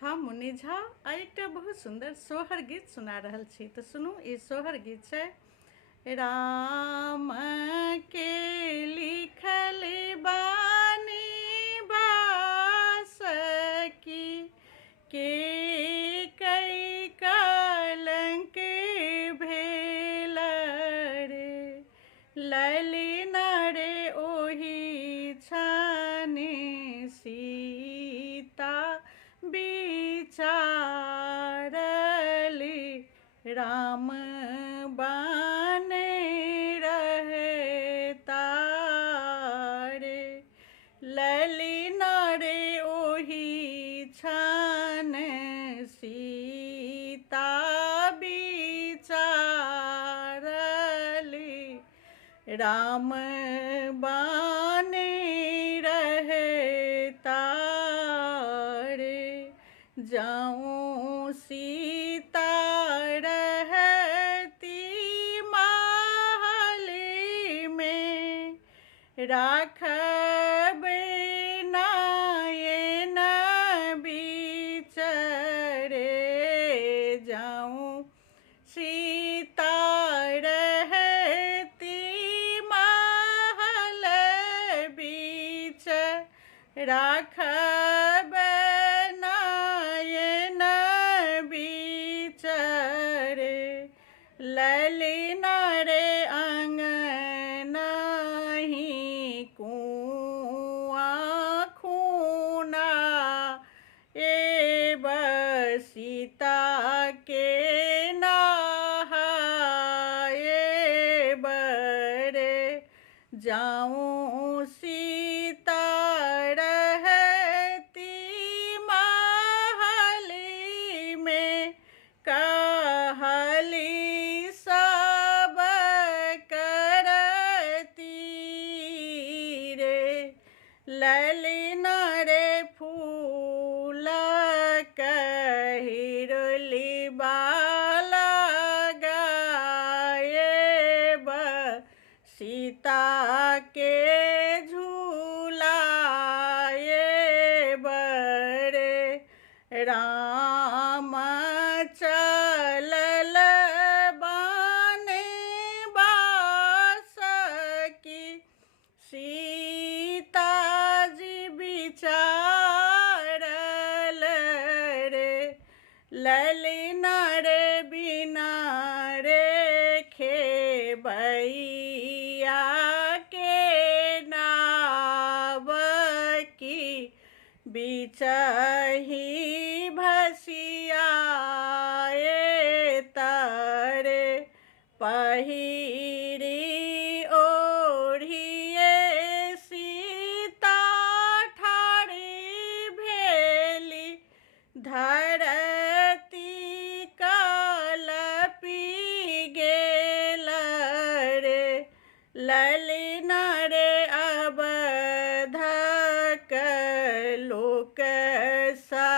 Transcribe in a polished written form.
हम मुन्नी झा आ एकटा बहुत सुंदर सोहर गीत सुना रहल छी। तो सुनू, ई सोहर गीत छै। राम के लिखल बानी बासकी के कई कलंक भेल रे, ललिन रे ओहि छाने सीता विचारली, राम बाने रहता रे, ललिन रे ओहि छान सीता विचारली, राम बाने रहता रे। जाऊं सीता रहती महली में, राखब नायन बिचरे, जाऊं सीता रहती महल बीच, राखब नायन बिचरे, ललिन रे अंगनाहि कुआँ खूना, एब सीता के नहाए बरे, जाऊं सीता रहती महली में, कहली सब करती रे, ललिन रे फूल कहिरली बाल गायब, सीता के झूलाए बरे, राम चलल बाने बासकी, सीता जी विचारल रे, ललिन रे बिना रेखे बैया के नाव की, बिचही भसियाए तरे, पहिरी ओढ़िए सीता ठाड़ी भेली, धरती कलपी गेल रे, ललिन रे अवधक लोक सा